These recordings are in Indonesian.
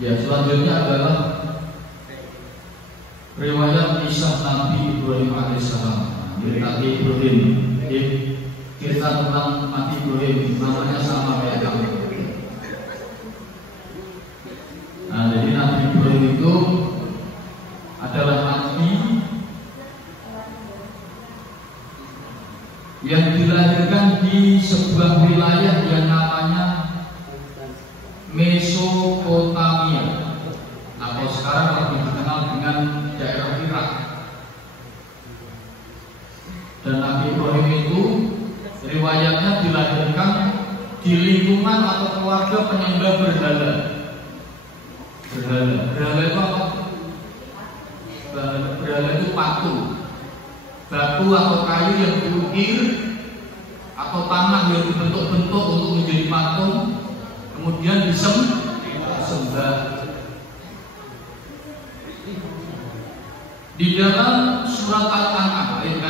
Ya, selanjutnya adalah riwayat kisah Nabi Ibrahim alaihissalam. Nabi Ibrahim, cerita tentang Nabi Ibrahim, namanya sama kayak kamu. Nah, jadi Nabi Ibrahim itu adalah nabi yang dilahirkan di sebuah wilayah yang namanya Mesopotamia, atau sekarang lebih dikenal dengan daerah Irak. Dan Nabi Ibrahim itu riwayatnya dilahirkan di lingkungan atau keluarga penyembah berhala. Berhala itu apa? Berhala itu batu atau kayu yang diukir atau tanah yang dibentuk-bentuk untuk menjadi patung, kemudian disembah. Di dalam surat Al-An'am ayat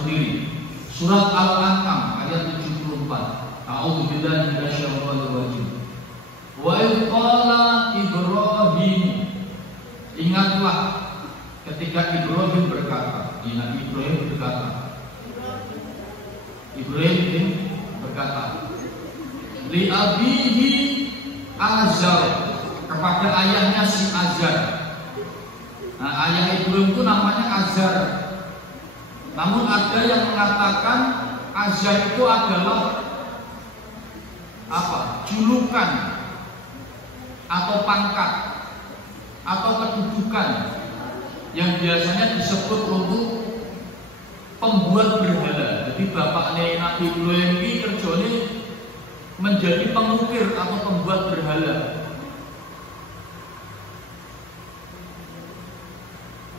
sendiri, surat Al-An'am ayat 74. A'udzubillahi minasyaitonir rajim. Wa qala Ibrahim, ingatlah ketika Ibrahim berkata, Nabi Ibrahim berkata, li abihi Azar, kepada ayahnya si Azar. Nah, ayah Ibrahim itu namanya Azar. Namun ada yang mengatakan Azar itu adalah apa? Julukan atau pangkat atau kedudukan yang biasanya disebut untuk pembuat berhala. Jadi bapaknya Nabi Ibrahim ini kerjanya menjadi pengukir atau pembuat berhala.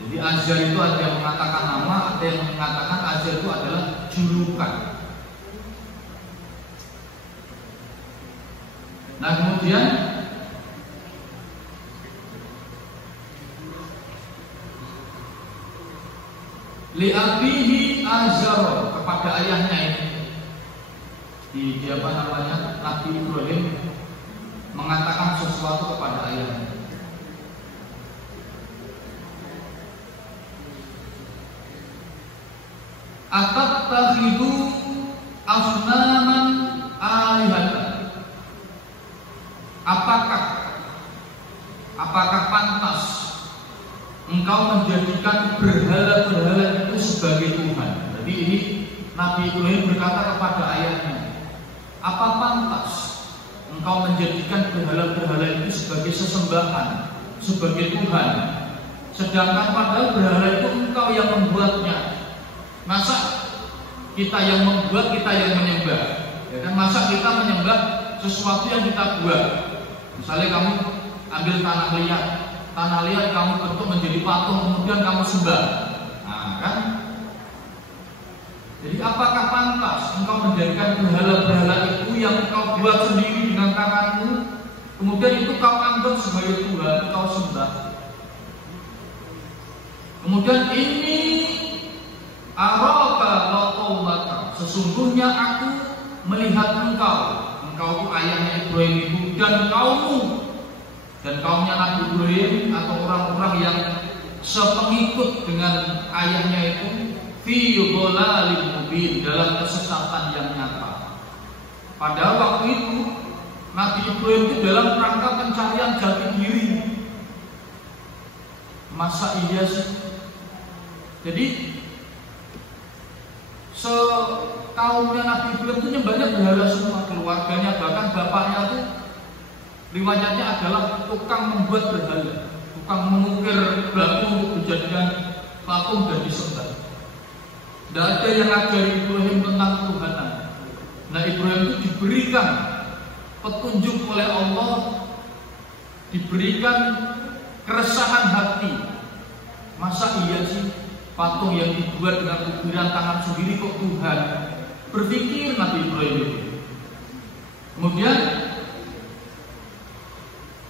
Jadi Azar itu ada yang mengatakan nama, ada yang mengatakan Azar itu adalah julukan. Nah, kemudian li abihi Azar, kepada ayahnya ini. Di apa namanya, Nabi Ibrahim mengatakan sesuatu kepada ayahnya. Atattakhidhu asnaman alihatan. Apakah pantas engkau menjadikan berhala-berhala itu sebagai Tuhan? Jadi ini Nabi Ibrahim berkata kepada ayahnya, apa pantas engkau menjadikan berhala-berhala itu sebagai sesembahan, sebagai Tuhan, sedangkan padahal berhala itu engkau yang membuatnya. Masa kita yang membuat, kita yang menyembah, ya kan? Masa kita menyembah sesuatu yang kita buat? Misalnya kamu ambil tanah liat kamu bentuk menjadi patung, kemudian kamu sembah. Nah, kan? Jadi apakah pantas engkau menjadikan berhala-berhala itu yang engkau buat sendiri dengan tanganmu, kemudian itu kau anggap sebagai Tuhan, kau sembah? Kemudian ini araka wa qaumaka, sesungguhnya aku melihat engkau itu ayahnya Ibrahim itu, dan kaumnya Nabi Ibrahim atau orang-orang yang sepengikut dengan ayahnya itu fi dhalalin mubin, dalam kesesatan yang nyata. Padahal waktu itu Nabi Ibrahim itu dalam rangka pencarian jati diri. Masa iya sih? Jadi kaumnya Nabi Ibrahim itu nyembahnya berhala semua, keluarganya, bahkan bapaknya itu riwayatnya adalah tukang membuat berhala, tukang mengukir batu untuk dijadikan patung dan disembah. Tidak ada yang ngajari Ibrahim tentang Tuhanan. Nah, Ibrahim itu diberikan petunjuk oleh Allah, diberikan keresahan hati. Masa iya sih patung yang dibuat dengan ukiran tangan sendiri kok Tuhan? Berpikir Nabi Ibrahim itu. Kemudian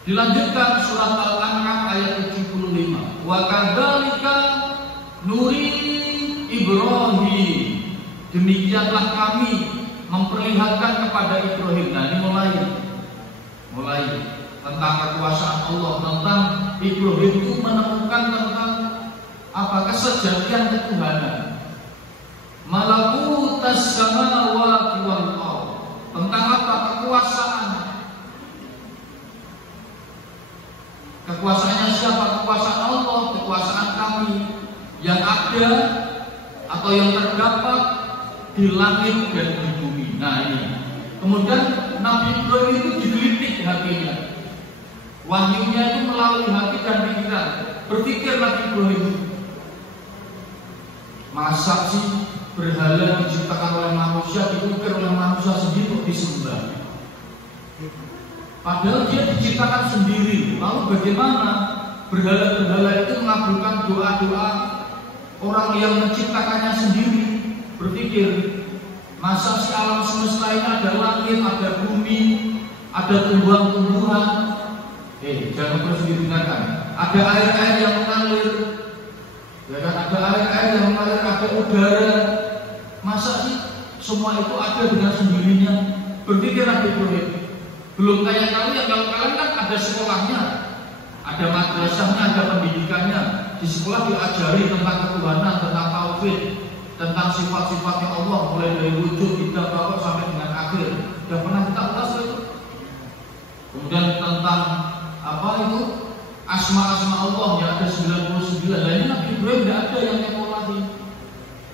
dilanjutkan surat Al-An'am ayat 75. Wa kadzalika nuri Ibrahim, demikianlah kami memperlihatkan kepada Ibrahim. Nah, ini mulai tentang kekuasaan Allah, tentang Ibrahim itu menemukan tentang apa kesejatian ketuhanan. Malakutas samawati wal ardh, tentang apa kekuasaan. Kekuasaannya siapa? Kekuasaan Allah, kekuasaan kami yang ada atau yang terdapat di langit dan di bumi. Nah ini. Kemudian Nabi Ibrahim itu digelitik hatinya. Wahyunya itu melalui hati dan pikiran. Berpikir Nabi Ibrahim, masa sih berhala diciptakan oleh manusia, diukir oleh manusia sendiri untuk disembah? Padahal dia diciptakan sendiri. Lalu bagaimana berhala-berhala itu mengabulkan doa-doa orang yang menciptakannya sendiri? Berpikir, masa si alam semesta ini ada langit, ada bumi, ada tumbuhan-tumbuhan. Jangan terus digunakan. Ada air-air yang mengalir, ya kan? Ada air-air yang mengalir, ada udara. Masa sih semua itu ada dengan sendirinya? Berpikir Nabi Ibrahim. Belum kayak kalian. Kalau kalian kan ada sekolahnya, ada madrasahnya, ada pendidikannya. Di sekolah diajari tentang ketuhanan, tentang tauhid, tentang sifat-sifatnya Allah, mulai dari wujud, tidak bapak sampai dengan akhir. Sudah pernah kita ulas itu. Kemudian tentang apa itu asma-asma Allah yang ada 99. Dan ini Nabi Ibrahim tidak ada yang nyekolahi.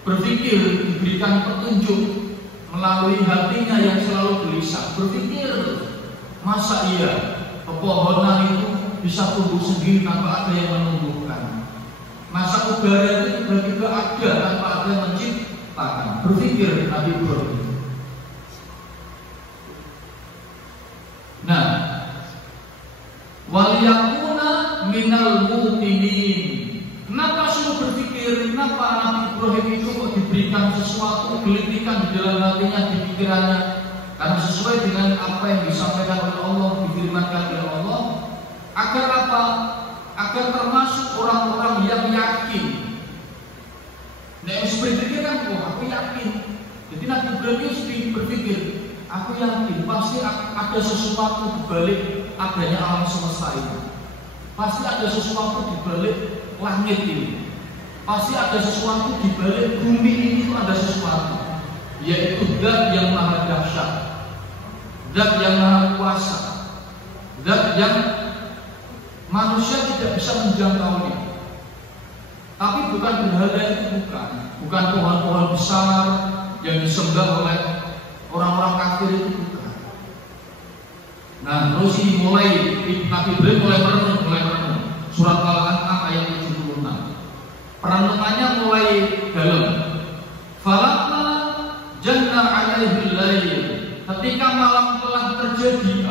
Berpikir, diberikan petunjuk melalui hatinya yang selalu gelisah. Berpikir, masa iya pepohonan itu bisa tumbuh sendiri tanpa ada yang menumbuhkan? Masa udara itu tiba-tiba ada tanpa ada yang menciptakan? Berpikir Nabi Ibrahim. Nah, waliyakuna minal muqinin. Kenapa suruh berpikir? Kenapa Nabi Ibrahim itu kok diberikan sesuatu gelitikan di dalam hatinya, di pikirannya? Karena sesuai dengan apa yang disampaikan oleh Allah, difirmankan oleh Allah, agar apa? Agar termasuk orang-orang yang yakin. Nah, yang berpikir kan, aku yakin. Jadi Nabi Ibrahim itu berpikir, aku yakin pasti ada sesuatu di balik adanya alam semesta ini. Pasti ada sesuatu di balik langit ini. Pasti ada sesuatu di balik bumi ini, itu ada sesuatu, yaitu Zat yang maha dahsyat, Zat yang maha kuasa, Zat yang manusia tidak bisa menjangkaunya. Tapi bukan berhala itu, bukan pohon-pohon besar yang disembah oleh orang-orang kafir itu, bukan. Nah, terus ini mulai Nabi Ibrahim mulai merenung. Surat Al-An'am ayat 76. Perenungannya mulai dalam. Falamma janna 'alaihi lail. Ketika malam telah terjadi,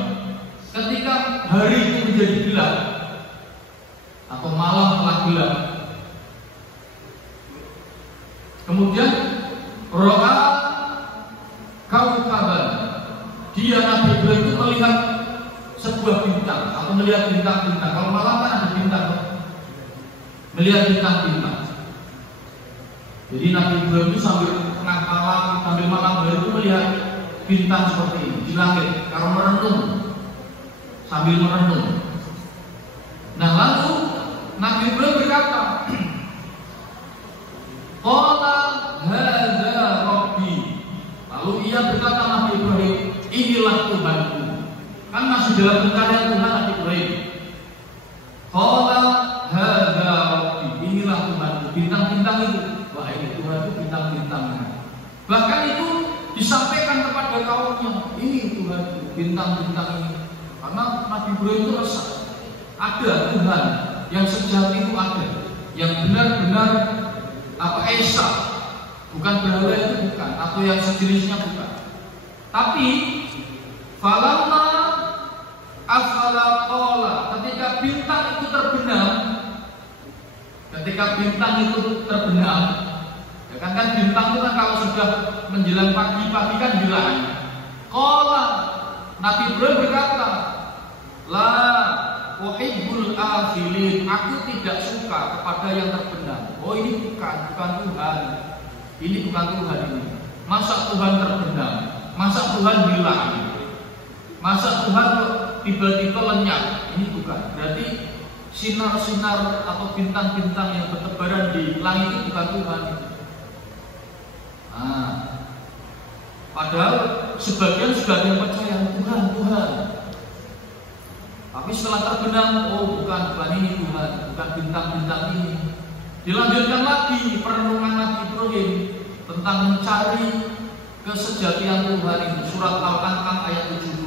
ketika hari itu menjadi gelap atau malam telah gelap, kemudian ro'a kaukaban, dia Nabi Ibrahim itu melihat sebuah bintang atau melihat bintang-bintang. Kalau malam kan ada bintang, melihat bintang-bintang. Jadi Nabi Ibrahim itu sambil tengah malam, sambil malam hari itu melihat bintang seperti ini di langit, karena merenung, sambil merenung. Nah, lalu Nabi Ibrahim berkata, qala hadza rabbi. Lalu ia berkata, Nabi Ibrahim, inilah Tuhanku. Kan masih dalam pencarian Tuhan Nabi Ibrahim. Qala hadza rabbi, inilah Tuhanku. Bintang-bintang itu, wah ini Tuhanku, bintang-bintangnya. Bahkan itu disampaikan kepada kaumnya, ini Tuhanku, bintang-bintang ini. Karena Nabi Ibrahim itu resah. Ada Tuhan yang sejati itu ada, yang benar-benar esa, bukan berhala itu, bukan, atau yang sejenisnya, bukan. Tapi falamma afala qala, ketika bintang itu terbenam, ya kan bintang itu kan kalau sudah menjelang pagi kan hilang. Qala, Nabi Ibrahim berkata, la uhibbul afilin, aku tidak suka kepada yang terbenam. Oh, ini bukan Tuhan. Ini bukan Tuhan ini. Masa Tuhan terbenam? Masa Tuhan hilang? Masa Tuhan tiba-tiba lenyap. Ini bukan. Berarti sinar-sinar atau bintang-bintang yang bertebaran di langit itu bukan Tuhan. Nah, padahal sebagian sudah ada yang percaya Tuhan. Tapi setelah terbenam, oh bukan ini Tuhan, bukan bintang-bintang ini. Dilanjutkan lagi perenungan Nabi Ibrahim tentang mencari kesejatian Tuhan ini. Surat Al-An'am ayat 77.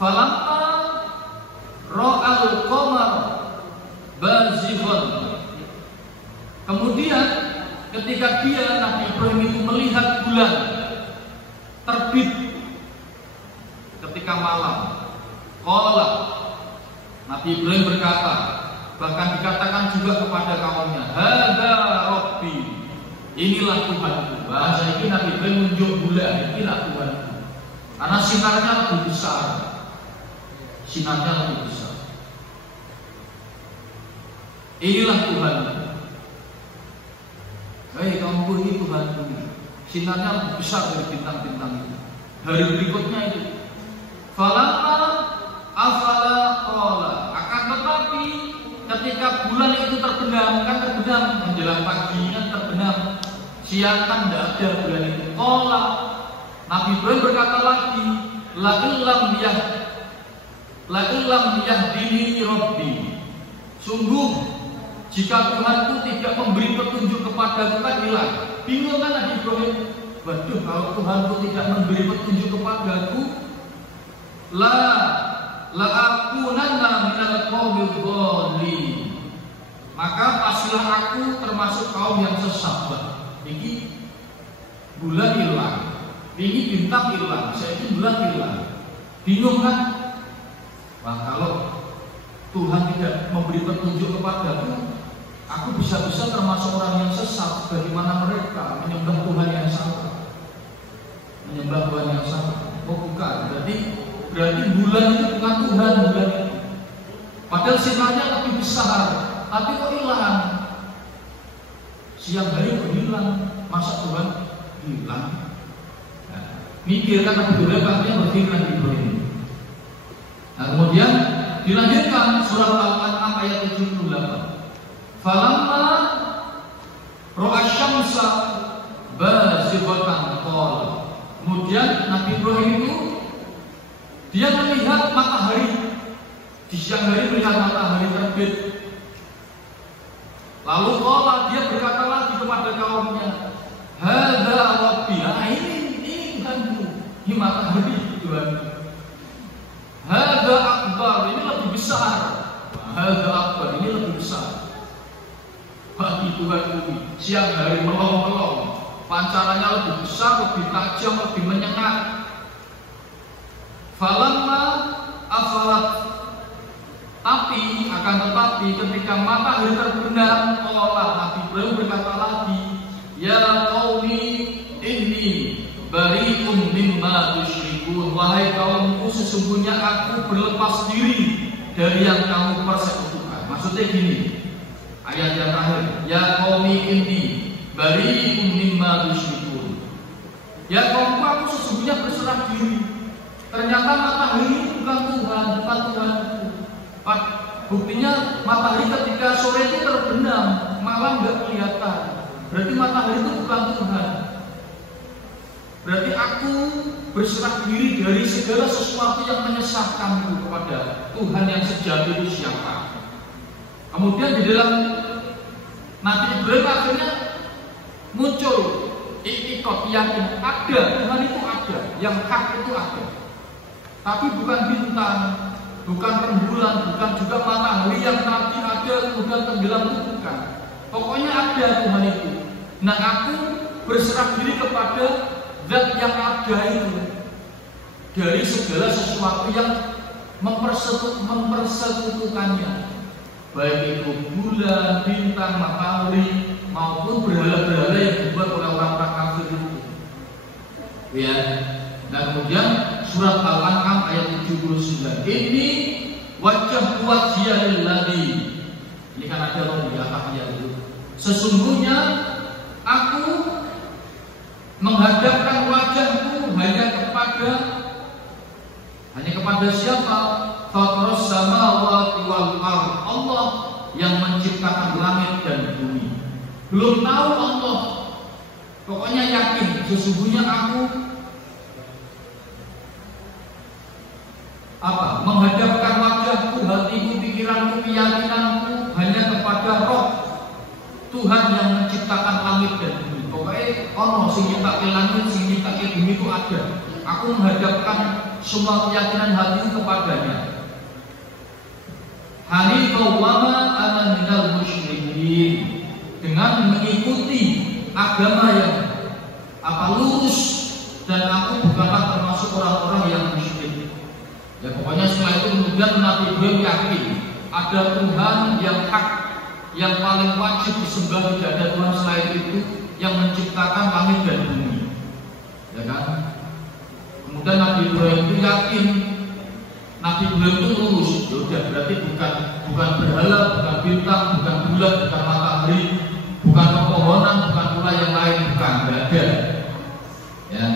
Falamma ra'al qamar bazighan. Kemudian ketika dia Nabi Ibrahim itu melihat bulan terbit ketika malam, qala, Nabi Ibrahim berkata, bahkan dikatakan juga kepada kaumnya, hadza rabbi, inilah Tuhanku. Bahasa ini Nabi Ibrahim menunjuk bulan, inilah Tuhanku, karena sinarnya lebih besar. Sinarnya lebih besar. Inilah Tuhanku. Hei kaumku, ini Tuhanku. Sinarnya lebih besar dari bintang-bintang itu. Hari berikutnya itu, falamma afala qala, akan tetapi ketika bulan itu terbenam, kan terbenam menjelang pagi, kan terbenam siang, kan tidak ada bulan itu. Qala, Nabi Ibrahim berkata lagi, la illam yahdini rabbi, sungguh jika Tuhanku tidak memberi petunjuk kepadaku, kan hilang. Bingung kan Nabi Ibrahim? Waduh, kalau Tuhanku tidak memberi petunjuk kepadaku, la akunanna minal qaumil dhalin, maka pastilah aku termasuk kaum yang sesat. Ini bulan hilang, ini bintang hilang, saya ini bulan hilang. Bingung kan? Wah, kalau Tuhan tidak memberi petunjuk kepadaku, aku bisa-bisa termasuk orang yang sesat. Bagaimana mereka menyembah Tuhan yang salah? Menyembah Tuhan yang salah. Oh bukan, berarti bulan itu bukan Tuhan, bulan itu. Padahal sinarnya lebih besar, tapi kok hilang? Siang hari kok hilang? Masa Tuhan hilang? Nah, mikirkan Nabi Ibrahim, artinya berpikiran Ibrahim. Nah, kemudian dilanjutkan surat Al-An'am ayat 78. Falamma ra'a syamsa bazighatan qala. Kemudian Nabi Ibrahim itu dia melihat matahari di siang hari, melihat matahari terbit. Lalu qala, dia berkata lagi kepada kaumnya, hadza rabbi, ini Tuhanku, ini matahari Tuhanku. Hadza akbar, ini lebih besar. Hadza akbar, ini lebih besar. Bagi Tuhanku, siang hari melong-melong, pancarannya lebih besar, lebih tajam, lebih menyengat. Falamma afalat, tapi akan tetapi ketika matahari terbenam, Allah Nabi Ibrahim berkata lagi, ya qaumi inni bari'um mimma tusyrikun, wahai kaumku, sesungguhnya aku berlepas diri dari yang kamu persekutukan. Maksudnya gini, ayat yang terakhir, ya qaumi inni bari'um mimma tusyrikun, ya kaumku, aku sesungguhnya berserah diri. Ternyata matahari bukan Tuhan, bukan Tuhanku. Buktinya matahari ketika sore itu terbenam, malam nggak kelihatan. Berarti matahari itu bukan Tuhan. Berarti aku berserah diri dari segala sesuatu yang menyesatkanku kepada Tuhan yang sejati itu siapa. Kemudian di dalam Nabi Ibrahim akhirnya muncul iktikad, yakin ada Tuhan itu ada, yang hak itu ada. Tapi bukan bintang, bukan rembulan, bukan juga matahari yang tadi ada kemudian tenggelam, itu bukan. Pokoknya ada Tuhan itu. Nah, aku berserah diri kepada zat yang ada itu dari segala sesuatu yang mempersekutukannya, baik itu bulan, bintang, matahari maupun berhala-berhala yang dibuat oleh orang-orang kafir itu. Ya. Nah, kemudian surat Al-An'am ayat 79. Ini wajah lilladzi. Ini kan ada loh di atasnya itu. Sesungguhnya aku menghadapkan wajahku hanya kepada kepada siapa? Fatrus samawati wal ardh, Allah yang menciptakan langit dan bumi. Belum tahu Allah, pokoknya yakin sesungguhnya aku menghadapkan wajahku, hatiku, pikiranku, keyakinanku hanya kepada Roh Tuhan yang menciptakan langit dan bumi. Pokoknya ono sing nyiptake langit, sing nyiptake bumi itu ada. Aku menghadapkan semua keyakinan hatiku kepadanya. Hanifan wa ma ana minal musyrikin, dengan mengikuti agama yang lurus, dan aku bukanlah termasuk orang-orang yang musyrik. Ya pokoknya setelah itu kemudian Nabi Ibrahim yakin ada Tuhan yang hak, yang paling wajib disembah, tidak ada Tuhan selain itu yang menciptakan langit dan bumi. Ya kan? Kemudian Nabi Ibrahim itu yakin, Nabi Ibrahim itu lurus. Sudah berarti bukan berhala, bukan bintang, bukan bulan, bukan matahari, bukan pepohonan, bukan pula yang lain, bukan, tidak ada. Ya.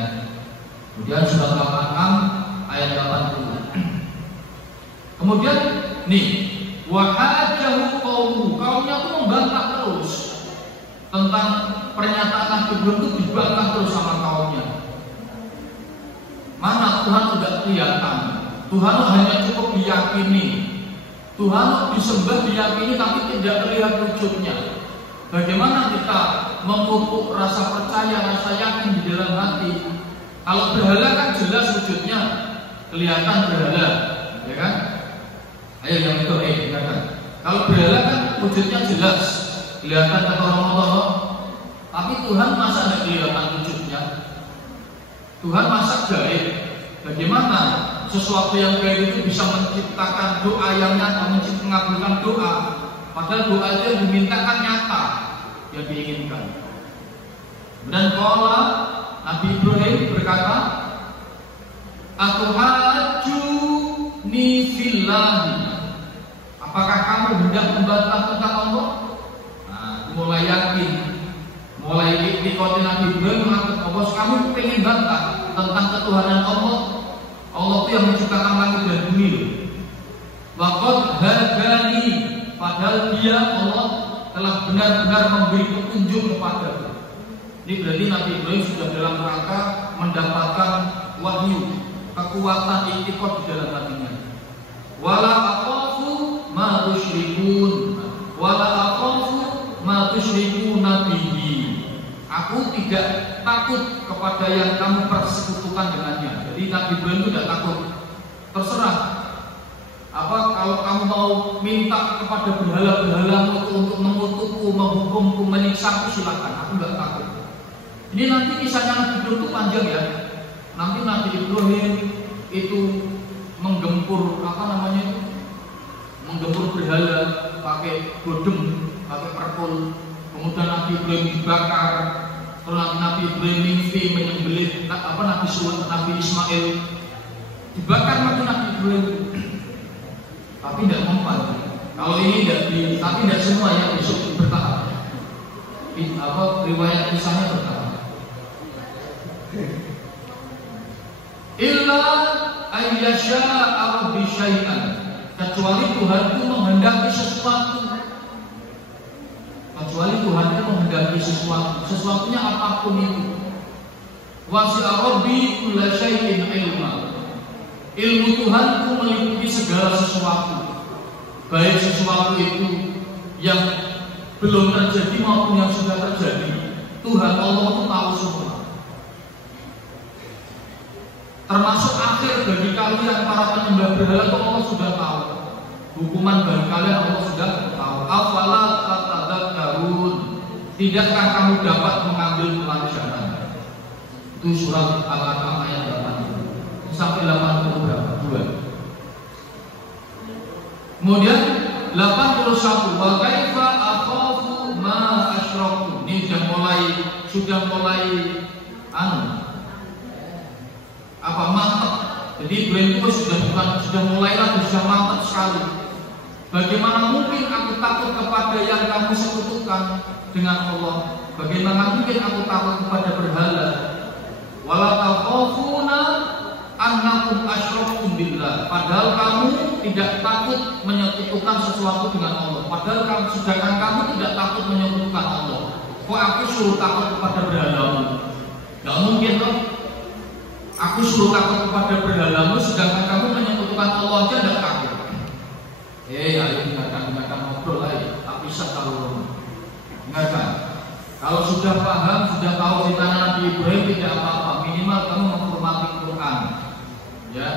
Kemudian surat Al-An'am ayat 80. Kemudian nih, wahajahu qaumu, kaumnya itu membantah terus tentang pernyataan Nabi Ibrahim, itu dibantah terus sama kaumnya. Mana Tuhan sudah kelihatan, Tuhan hanya cukup diyakini, Tuhan disembah diyakini tapi tidak terlihat wujudnya. Bagaimana kita memupuk rasa percaya, rasa yakin di dalam hati? Kalau berhala kan jelas wujudnya, kelihatan berhala, ya kan? Ayo yang itu, dengarkan. Kalau berhala kan wujudnya jelas, kelihatan terang-terang. Tapi Tuhan masa tidak kelihatan wujudnya? Tuhan masa gaib? Bagaimana sesuatu yang gaib itu bisa menciptakan doa yang nyata, mengabulkan doa? Padahal doa itu yang dimintakan nyata, yang diinginkan. Dan kalau Nabi Ibrahim berkata, atuhajjuni fillahi, apakah kamu hendak membantah tentang Allah? Nah, mulai yakin, mulai ikut Nabi Ibrahim mengaku, bos kamu pengen bantah tentang ketuhanan Allah. Allah itu yang menciptakan langit dan bumi. Waqad hadani, padahal dia Allah telah benar-benar memberi petunjuk kepadaku. Ini berarti Nabi Ibrahim sudah dalam rangka mendapatkan wahyu, kekuatan iktikad di dalam hatinya. Wala aqafu ma tusyrikun, wala aqafu ma tusyrikuna bihi. Aku tidak takut kepada yang kamu persekutukan dengannya. Jadi Nabi Ibrahim itu tidak takut. Terserah. Kalau kamu mau minta kepada berhala-berhala untuk mengutukku, menghukumku, menyiksaku, silakan. Aku tidak takut. Ini nanti kisahnya Nabi Ibrahim itu panjang ya. Nanti Nabi Ibrahim itu menggempur menggempur berhala pakai godem, pakai perkul. Kemudian Nabi Ibrahim dibakar. Kalau Nabi Ibrahim mimpi menyembelih Nabi Ismail, dibakar mati Nabi Ibrahim. Tapi tidak mempan. Kalau ini tapi tidak semua ya, besok bertahap. Riwayat kisahnya bertahap. Illa ayyasha'a bi syai'an, kecuali Tuhan itu menghendaki sesuatu. Kecuali Tuhan itu menghendaki sesuatu, sesuatunya apapun itu. Wasi'a rabbi kulla syai'in ilma. Ilmu Tuhan itu meliputi segala sesuatu, baik sesuatu itu yang belum terjadi maupun yang sudah terjadi. Tuhan Allah itu tahu semua. Termasuk akhir bagi kalian para penyembah berhala itu Allah sudah tahu. Hukuman bagi kalian Allah sudah tahu. Afala tatadzakkarun, tidakkah kamu dapat mengambil pelajaran? Itu surat Al-An'am ayat 8 sampai 80 berapa? 2. Kemudian 81, wa kaifa akhafu ma asyraku. Ini sudah mulai mantap. Jadi Ibrahim itu sudah mulai mantap sekali. Bagaimana mungkin aku takut kepada yang kamu sekutukan dengan Allah? Bagaimana mungkin aku takut kepada berhala? Wala takhafuna annakum asyraktum billah. Padahal kamu tidak takut menyekutukan sesuatu dengan Allah. Padahal kamu, sedangkan kamu tidak takut menyekutukan Allah. Kok aku suruh takut kepada berhalamu? Gak mungkin toh. Aku suruh takut kepada berhalamu, sedangkan kamu menyekutukan Allah aja tidak takut. Ayo dengarkan ngobrol lagi. Tak bisa kalau dengarkan. Kalau sudah paham, sudah tahu cerita Nabi Ibrahim tidak apa-apa. Minimal kamu menghormati Quran. Ya,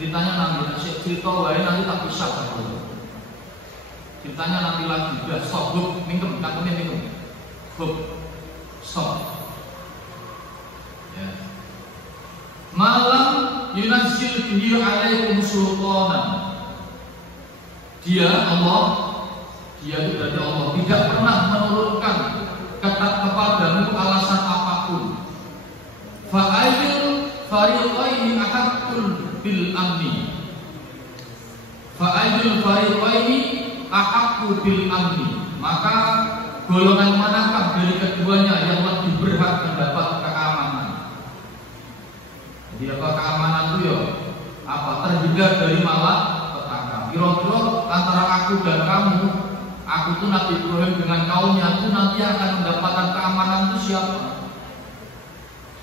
ceritanya nanti cerita wae nanti tak bisa kalau. Ceritanya nanti lagi. Udah stop, minum, takutnya minum. Stop. Ya. Malam yunazil bihi alaikum sultanan. Dia Allah, dia itu dari Allah tidak pernah menurunkan kepadamu alasan apapun. Fa'ayyul fariqaini ahaqqul bil amni. Fa'ayyul fariqaini ahaqqu bil amni. Maka golongan manakah dari keduanya yang lebih berhak mendapat keamanan? Jadi apa keamanan itu ya? Apa terhindar dari malapetaka. Kira-kira antara aku dan kamu, aku tuh Nabi Ibrahim dengan kaumnya itu nanti akan mendapatkan keamanan itu siapa?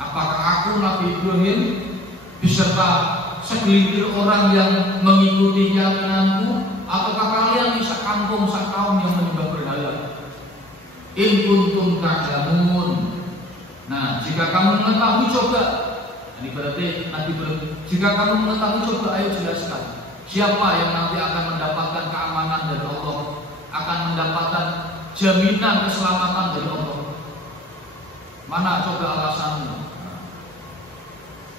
Apakah aku Nabi Ibrahim beserta segelintir orang yang mengikuti keyakinanku, ataukah kalian bisa kampung sak kaum yang menyembah berhala? In kuntum ta'lamun. Nah, jika kamu mengetahui coba. Ini berarti Nabi Ibrahim. Jika kamu mengetahui coba, ayo jelaskan. Siapa yang nanti akan mendapatkan keamanan dari Allah, akan mendapatkan jaminan keselamatan dari Allah? Mana coba alasanmu?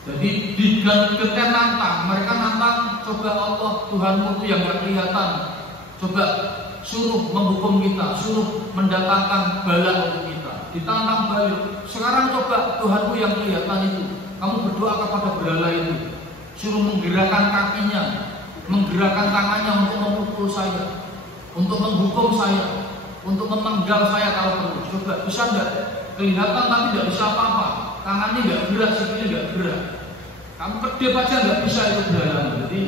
Jadi dengan nantang, mereka nantang, coba Allah Tuhanmu itu yang gak kelihatan, coba suruh menghukum kita, suruh mendatangkan bala untuk kita. Ditantang balik. Sekarang coba Tuhanmu yang kelihatan itu, kamu berdoa kepada berhala itu, suruh menggerakkan kakinya, menggerakkan tangannya untuk memukul saya, untuk menghukum saya, untuk memenggal saya kalau perlu. Coba bisa enggak? Kelihatan tapi tidak bisa apa-apa. Tangannya enggak gerak, sikilnya enggak gerak. Kamu kedip aja enggak bisa itu berhalang. Jadi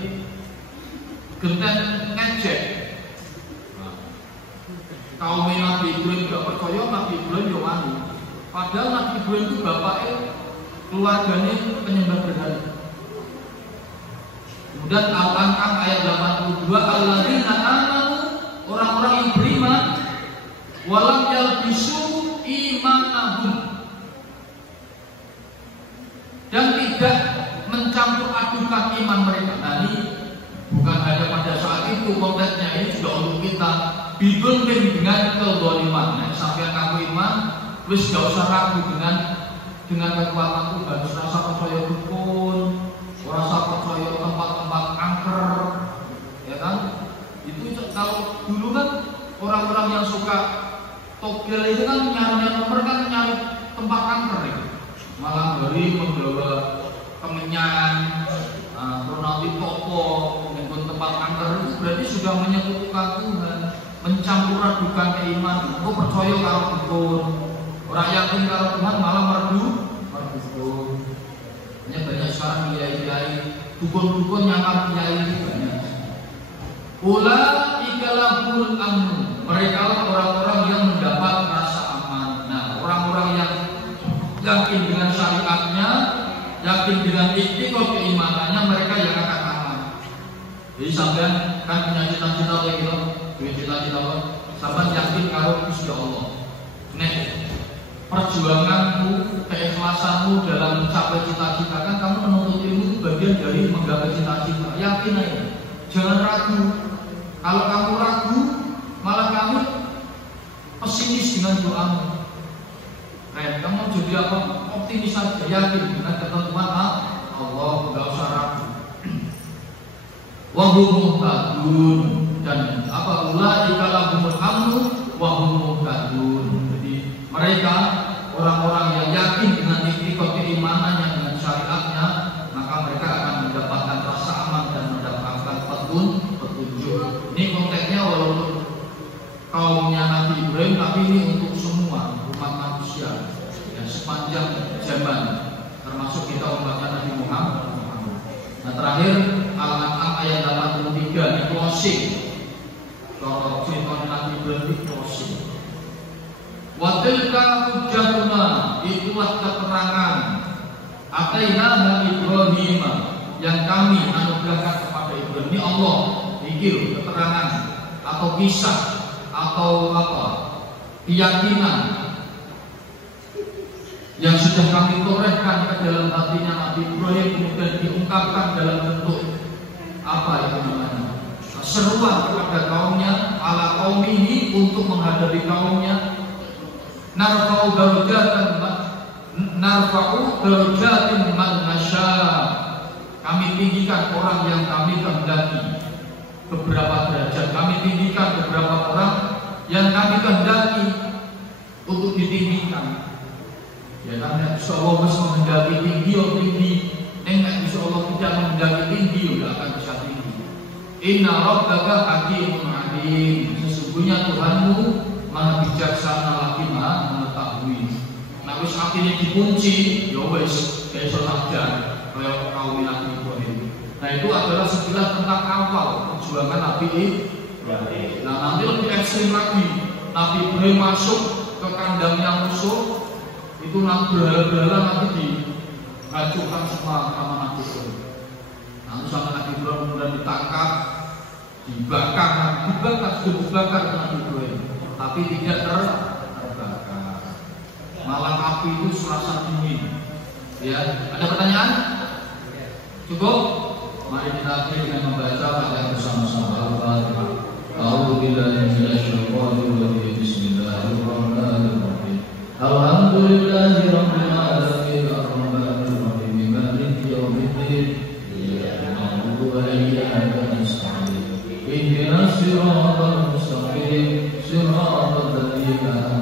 genten ngejek. Kaum Nabi Ibrahim enggak percaya, Nabi Ibrahim yo wani. Padahal Nabi Ibrahim itu bapaknya keluarganya penyembah berhala. Kemudian Al-An'am ayat 82, alladzina amanu, orang-orang yang beriman, walam yalbisu imanahum, dan tidak mencampur adukan iman mereka. Nah, ini bukan hanya pada saat itu konteksnya, ini juga untuk kita dibanding dengan kezaliman. Nah, sampai kamu iman, wis gak usah ragu dengan kekuatan Tuhan. Rasa percaya dukun, rasa percaya tempat-tempat angker, ya kan? Itu kalau dulu kan orang-orang yang suka togel itu kan nyari nomor, kan nyari tempat angker ya. Malam hari membawa kemenyan, nanti toko, mengikut tempat angker, itu berarti sudah menyekutukan Tuhan, mencampur adukan keimanan. Kau percaya kalau dukun, orang yakin kalau Tuhan malah merdu. Hanya banyak sekarang kiai-kiai, dukun-dukun nyamar kiai itu banyak. Ulaika lahumul amn, mereka orang-orang yang mendapat rasa aman. Nah, orang-orang yang yakin dengan syariatnya, yakin dengan ikhtiqah keimanannya, mereka yang akan aman. Jadi sampean kan punya cita-cita kayak gitu, punya cita-cita apa? Sampean yakin kalau Gusti Allah. Nek perjuanganmu, keikhlasanmu dalam mencapai cita-cita, kan kamu menuntut ilmu itu bagian dari menggapai cita-cita. Yakin aja, jangan ragu. Kalau kamu ragu, malah kamu pesimis dengan doamu. Kamu jadi apa? Optimis saja, yakin dengan ketentuan Allah, nggak usah ragu. Wahum muhtadun, dan apa ulaika lahumul amnu wahum muhtadun. Jadi mereka orang-orang yang yakin dengan ikhtiqah keimanannya, dengan syariatnya, maka mereka akan mendapatkan rasa aman dan mendapatkan petunjuk. Ini konteksnya walaupun kaumnya Nabi Ibrahim, tapi ini untuk semua umat manusia ya, sepanjang zaman, termasuk kita umatnya Nabi Muhammad. Nah terakhir Al-An'am ayat 83 di closing. Kalau cerita Nabi Ibrahim di closing. Wa tilka hujjatuna, itulah keterangan atainaha Ibrahim yang kami anugerahkan kepada Ibrahim. Ini Allah mikir keterangan atau kisah atau apa keyakinan yang sudah kami torehkan ke dalam hatinya Nabi Ibrahim, kemudian diungkapkan dalam bentuk apa itu namanya seruan kepada kaumnya, ala qaumihi, untuk menghadapi kaumnya. Narfa'u darajatin man nasya, kami tinggikan orang yang kami kehendaki beberapa derajat, kami tinggikan beberapa orang yang kami kehendaki untuk ditinggikan. Ya kan, insyaallah harus menghendaki tinggi, insyaallah tidak menghendaki tinggi, tidak akan bisa tinggi. Inna rabbaka hakimun alim, sesungguhnya Tuhanmu maha bijaksana lagi maha mengetahui. Nah wis atine dikunci, ya wis besok aja kaya kaum Nabi Ibrahim. Nah itu adalah sekilas tentang awal perjuangan Nabi Ibrahim. Nah nanti lebih ekstrim lagi, Nabi Ibrahim masuk ke kandangnya musuh, itu nanti berhala-berhala nanti dihancurkan semua sama Nabi Ibrahim. Nanti sama Nabi Ibrahim kemudian ditangkap, dibakar ke Nabi Ibrahim, tapi tidak terbakar, malah api itu serasa dingin. Ya, ada pertanyaan? Cukup? Mari kita akhiri dengan membaca ayat bersama-sama. Al-Fatihah. A'udzubillahi minasyaitonir rajim. Bismillahirrahmanirrahim. Alhamdulillahi rabbil alamin, arrahmanir rahim, maliki yaumiddin. Iyyaka na'budu wa iyyaka nasta'in. Ihdinas siratal mustaqim, siratal ladzina